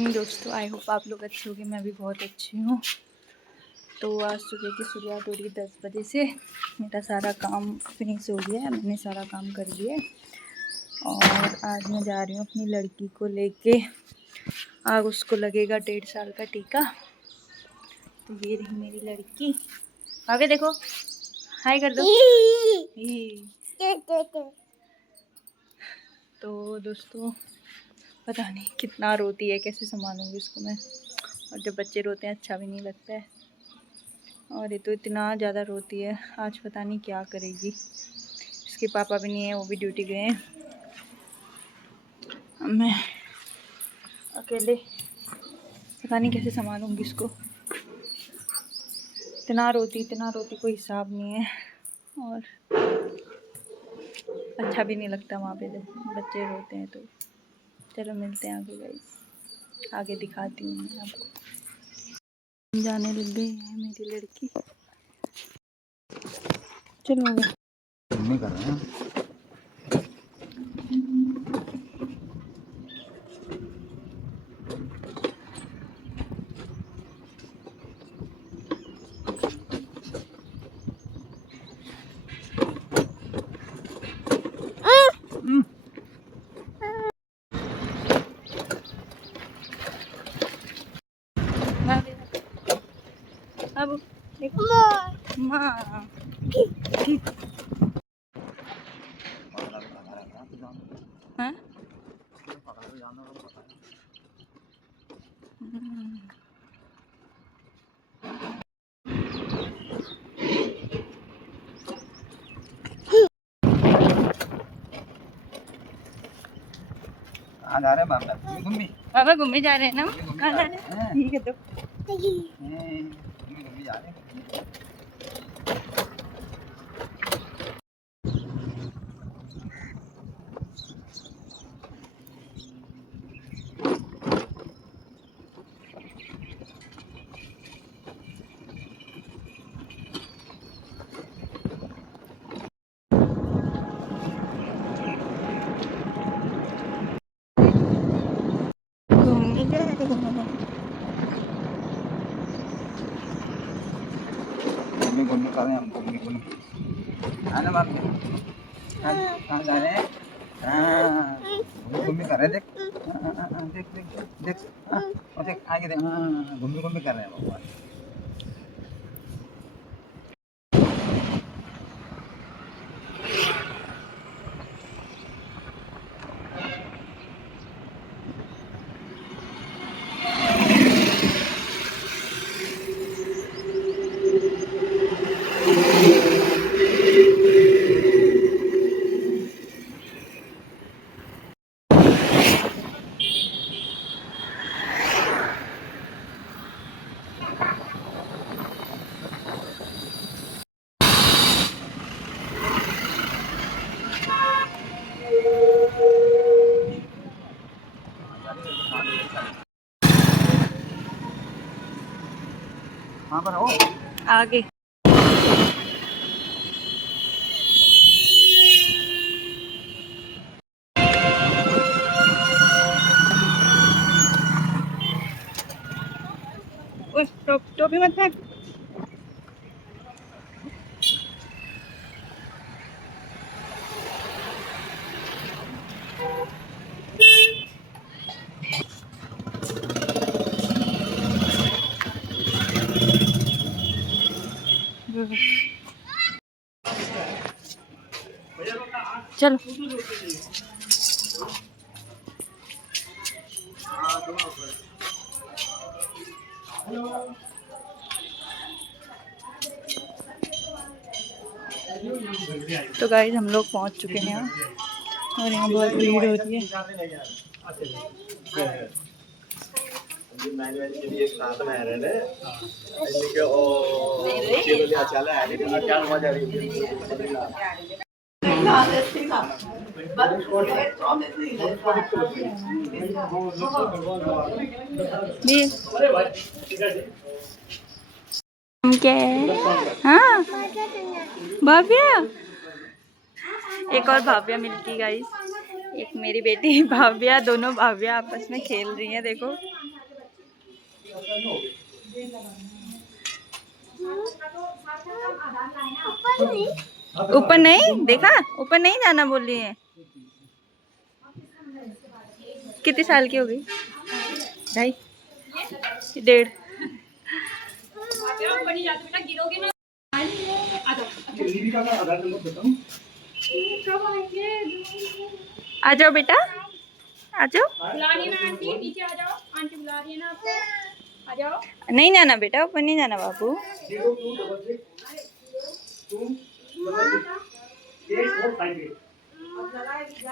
दोस्तों I hope आप लोग अच्छे होंगे। मैं भी बहुत अच्छी हूँ। तो आज सुबह की शुरुआत हो रही है 10 बजे से। मेरा सारा काम फिनिश हो गया है, मैंने सारा काम कर दिया है। और आज मैं जा रही हूँ अपनी लड़की को लेके। आज उसको लगेगा 1.5 साल का टीका। तो ये रही मेरी लड़की। आगे देखो, हाय कर दो। तो दोस्तों पता नहीं कितना रोती है, कैसे संभालूंगी उसको मैं। और जब बच्चे रोते हैं अच्छा भी नहीं लगता है। और ये तो इतना ज़्यादा रोती है, आज पता नहीं क्या करेगी। इसके पापा भी नहीं है, वो भी ड्यूटी गए हैं। मैं अकेले पता नहीं कैसे संभालूंगी इसको। इतना रोती कोई हिसाब नहीं है। और अच्छा भी नहीं लगता वहाँ पे जब बच्चे रोते हैं। तो चलो मिलते हैं आगे गाइस, आगे दिखाती हूँ मैं आपको। जाने लग गई है मेरी लड़की। चलो नहीं कर रहे हैं। अब देखो माँ हाँ? कहाँ जा रहे हैं बाबा? बाबा घूमने जा रहे हैं ना? कहाँ जा रहे हैं? ठीक है। तो घूमने जा रहे हैं। घूमने जा रहे हैं। घूमने कर रहे हैं हम, घूमने है ना बाबू? कहाँ जा रहे हैं? घूमने कर रहे हैं। देख देख देख देख, और देख आगे देख। घूमने कर रहे हैं बाबा। कहाँ पर हो? आगे टोपी मत फेंक। चलो तो गाइस हम लोग पहुंच चुके हैं यहाँ। और यहाँ बहुत भीड़ हो रही है। हम क्या है? हाँ भाव्या, एक और भाव्या मिलती गाइस। एक मेरी बेटी भाव्या, दोनों भाव्या आपस में खेल रही हैं। देखो ऊपर नहीं देखा, ऊपर नहीं जाना बोल रही है। कितने साल की हो गई? 2.5 1.5। आ जाओ बेटा, आ जाओ। नीचे आ जाओ, आंटी बुला रही है ना आपको। आ जाओ। नहीं जाना बेटा, ऊपर नहीं जाना बाबू।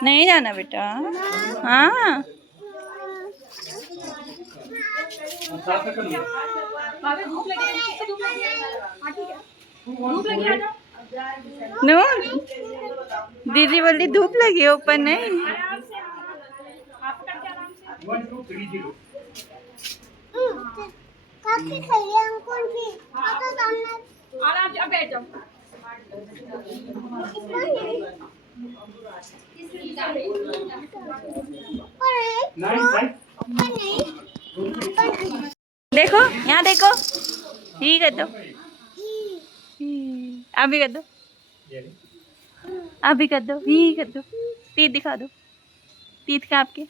नहीं जाना बेटा। हाँ नो, दीदी बोली धूप लगी है, ऊपर नहीं। बैठ जाओ। देखो यहाँ देखो, ही कर दो, अभी कर दो, अभी कर दो, ही कर दो। तीत दिखा दो, तीत का आपके।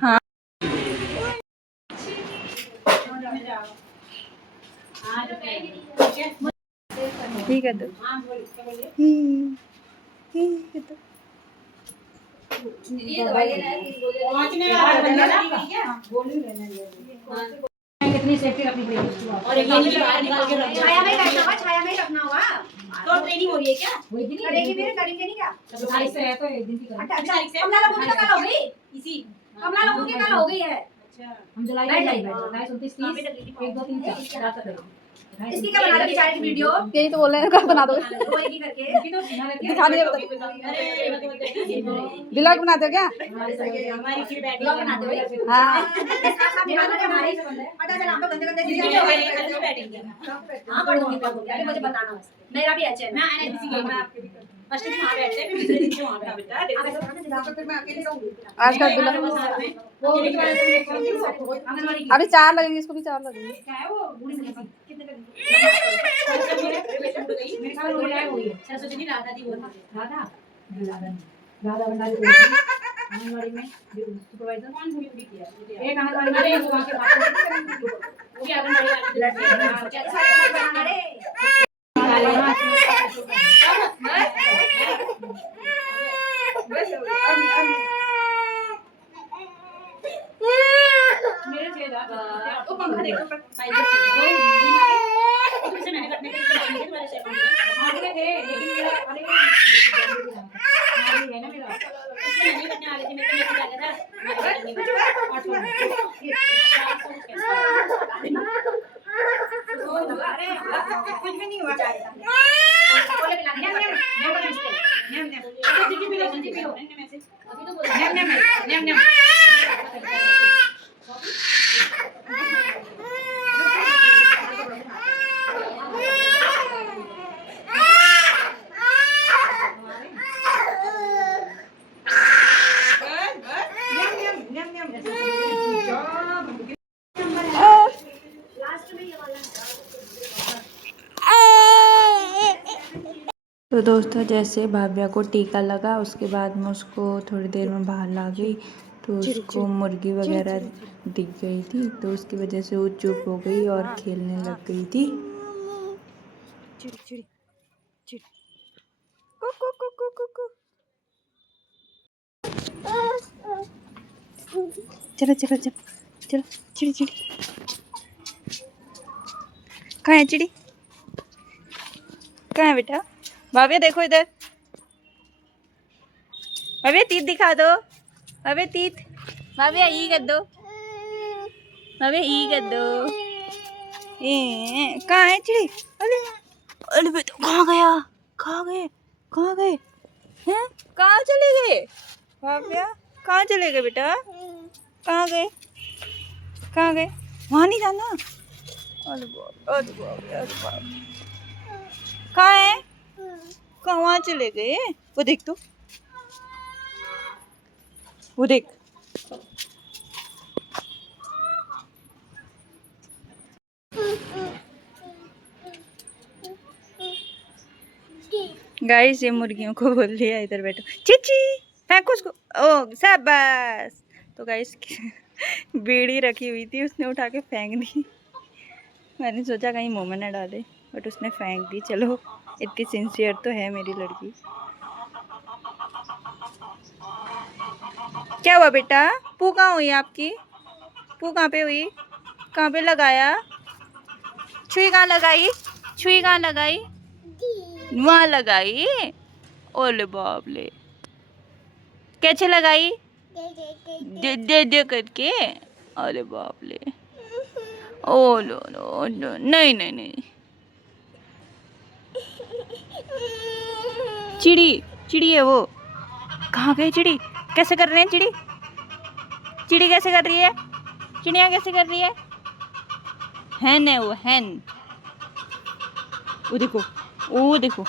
हाँ ठीक है, तो कितनी सेफ्टी रखनी पड़ेगी और ये नहीं बाहर निकाल के रख, छाया में बैठना होगा, छाया में रखना होगा। तो ट्रेनिंग हो रही है क्या? करेंगे फिर, करेंगे नहीं क्या? 28 से है तो एक दिन की करेंगे। अच्छा, कमला लोगों की कल हो गई, इसी कमला लोगों की कल हो गई है। अच्छा, हम जुलाई में बैठ 29 30 1 2 3 4 रात तक। इसकी क्या बना रहे बेचारे की वीडियो? यही तो बोल रहे हैं, बना दो एक ही करके दिखा दिए। ब्लॉग बना दो क्या? हमारी फिर ब्लॉग बना दो। हां हमारे पता चला हम तो गंदे गंदे वीडियो बैठेंगे। हां पढ़ूंगी, अरे मुझे बताना बस। मेरा भी अच्छा है, मैं एनएचपीसी की मैं आपके भी फर्स्ट दिन वहां बैठते हैं, फिर दूसरे दिन वहां पे बेटा देखो फिर मैं अकेले रहूंगी। आज का वो अभी 4 लगेंगे, इसको भी 4 लगेंगे। क्या है वो बूढ़ी सी कितने का? सरस्वती राधा दी बोल राधा राधा भंडारी आंगनवाड़ी में सुपरवाइजर कौन ड्यूटी किया? एक आंगनवाड़ी में वहां के बात वो भी आंगनवाड़ी वाली लड़की बनाना रे। मेरे से वो पंखा देखो साइड से मैंने रखने के लिए वाले से आगे थे, लेकिन मेरा अरे है ना मेरा इसमें नहीं करने वाले थे, मेरे को मैसेज आ गया था 8 कुछ भी नहीं हुआ बोले खिलाने तो दोस्तों जैसे भाव्या को टीका लगा, उसके बाद मैं उसको थोड़ी देर में बाहर ला गई, तो उसको मुर्गी वगैरह दिख गई थी, तो उसकी वजह से वो चुप हो गई और खेलने लग गई थी। चलो चलो चलो चलो, चिड़ी चिड़ी कहाँ है? चिड़ी कहाँ है बेटा? भाव्या देखो इधर, भाव्या तीत दिखा दो, भाव्या तीत, भाव्या ई कर दो, भाव्या ई कर दो। कहाँ है चिड़ी? अरे अरे बेटा कहाँ गया? कहाँ गए? कहाँ गए हैं? कहाँ चले गए? भाव्या कहाँ चले गए बेटा? कहाँ गए? कहाँ गए? वहाँ नहीं जाना। अरे बाप, अरे बाप, अरे बाप। कहाँ है? कहाँ चले गए? वो देख तो, वो देख। गाइस ये मुर्गियों को बोल दिया इधर बैठो। चिची फेंको उसको। ओ शाबाश। तो गाइस बीड़ी रखी हुई थी, उसने उठा के फेंक दी। मैंने सोचा कहीं मुंह में न डाले, बट उसने फेंक दी। चलो इतनी सिंसियर तो है मेरी लड़की। क्या हुआ बेटा? पू कहाँ हुई आपकी? पू कहाँ पे हुई? कहाँ पे लगाया? छुई कहाँ लगाई? छुई कहाँ लगाई? वहाँ लगाई। ओले बाप ले, कैसे लगाई? दे दे करके। अरे बाप ले। ओ लो लो लो, नहीं नहीं नहीं। चिड़ी, चिड़ी है वो। कहाँ गई चिड़ी? कैसे कर रहे हैं चिड़ी? चिड़ी कैसे कर रही है? चिड़िया कैसे कर रही है? हैन है वो, हैन। वो देखो, वो देखो,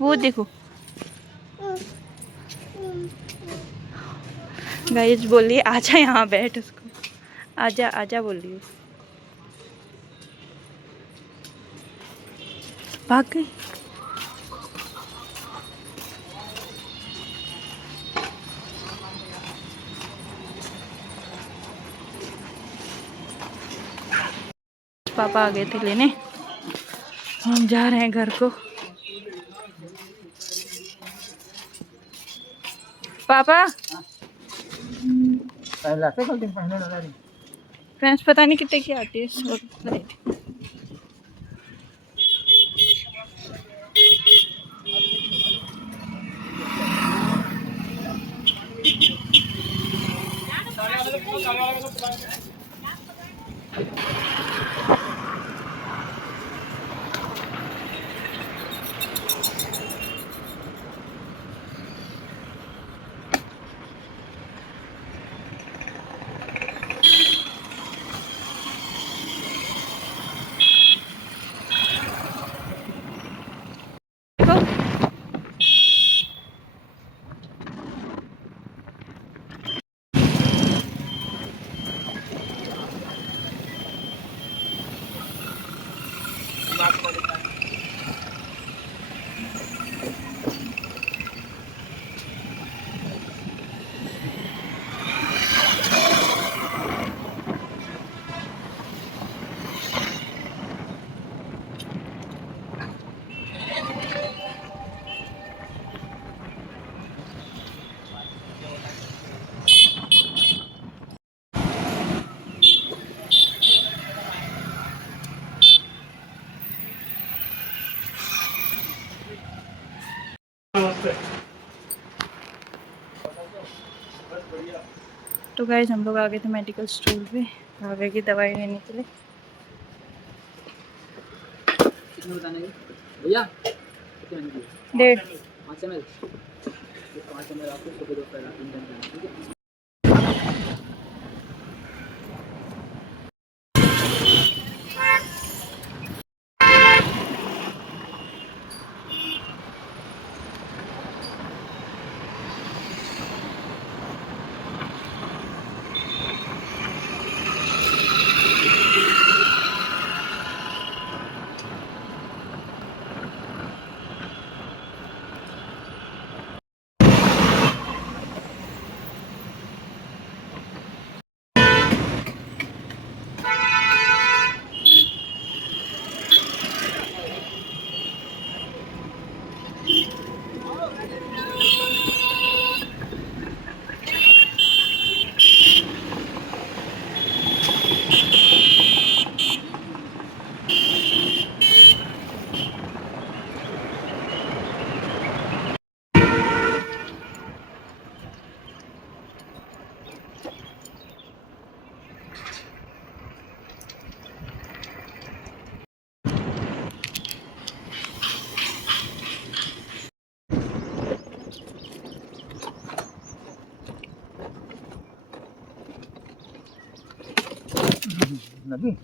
वो देखो। गाइस बोलिए आजा यहाँ बैठ, उसको आजा आजा बोलिए। भाग गई। पापा आ गए थे लेने, हम जा रहे हैं घर को। पापा पहला से कल दिन पहले लगा रही। फ्रेंड्स पता नहीं कितने की आती है, 100 रुपये। तो गाइस हम लोग आ गए थे मेडिकल स्टोर पे काव्या की दवाई लेने के लिए। भैया 1.5 5 ml, 5 ml आपको सुबह दोपहर रात 3 टाइम लेना, ठीक है। लगी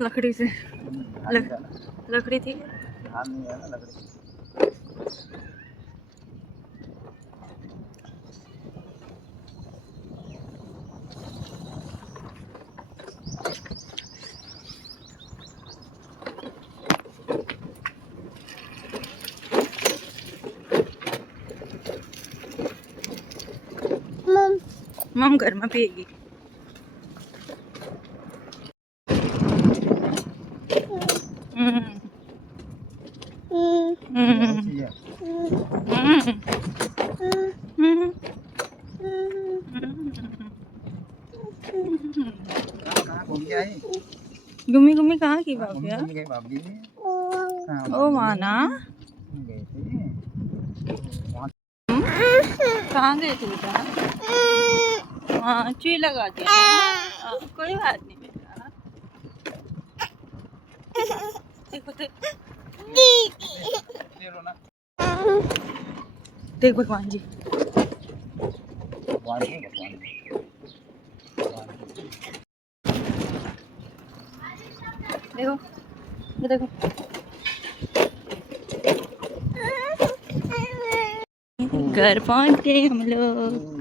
लकड़ी से ध्यान नहीं था ना, लकड़ी थी। ध्यान नहीं है ना लकड़ी। मम घर में पिएगी। चाहिए कहाँ घूम के आई? गुम्मी गुम्मी कहाँ की घूमी बापिया? घूमी गई भाभी ने। ओ माना गए थे कहाँ गए थे बेटा? हाँ चुई लगा दिया हाँ, कोई बात नहीं बेटा। देखो ये लो ना। देख भगवान जी। भगवान जी, भगवान जी। देखो ये देखो घर पहुंच गए हम लोग।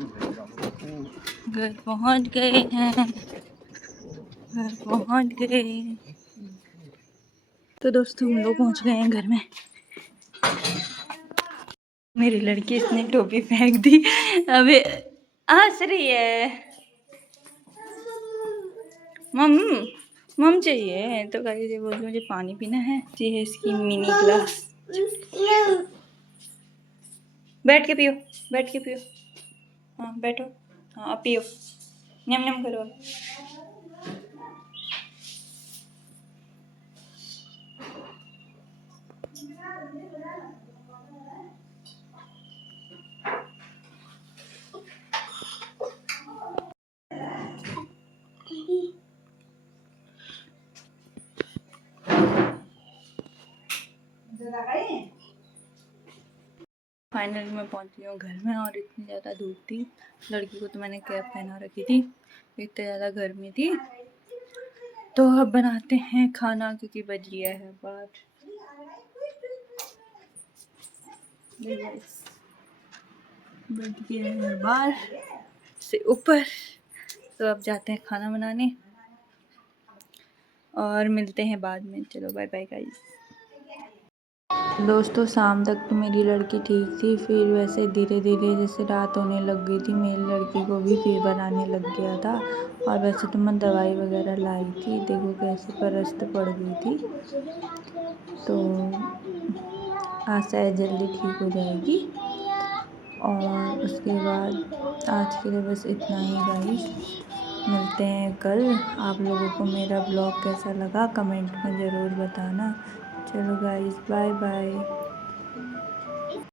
घर पहुंच गए हैं। घर पहुंच गए। तो दोस्तों हम लोग पहुंच गए हैं घर में। मेरी लड़की इसने टोपी फेंक दी। अबे हंस रही है। मम मम चाहिए तो गाइस ये बोलती मुझे पानी पीना है। ये है इसकी मिनी ग्लास। बैठ के पियो बैठ के पियो। हाँ बैठो हाँ अब पियो नम नम करो। फाइनली मैं पहुंची हूँ घर में और इतनी ज़्यादा धूप थी। लड़की को तो मैंने कैप पहना रखी थी, इतनी ज़्यादा गर्मी थी। तो अब बनाते हैं खाना क्योंकि बज गया है 12। बज गया है 12 से ऊपर। तो अब जाते हैं खाना बनाने और मिलते हैं बाद में। चलो बाय बाय गाइस। दोस्तों शाम तक तो मेरी लड़की ठीक थी, फिर वैसे धीरे धीरे जैसे रात होने लग गई थी मेरी लड़की को भी फीवर आने लग गया था। और वैसे तो मैं दवाई वगैरह लाई थी, देखो कैसे परस्त पड़ गई थी। तो आज शायद जल्दी ठीक हो जाएगी। और उसके बाद आज के लिए बस इतना ही गाइस। मिलते हैं कल। आप लोगों को मेरा ब्लॉग कैसा लगा कमेंट में ज़रूर बताना। चलो गाइस बाय बाय।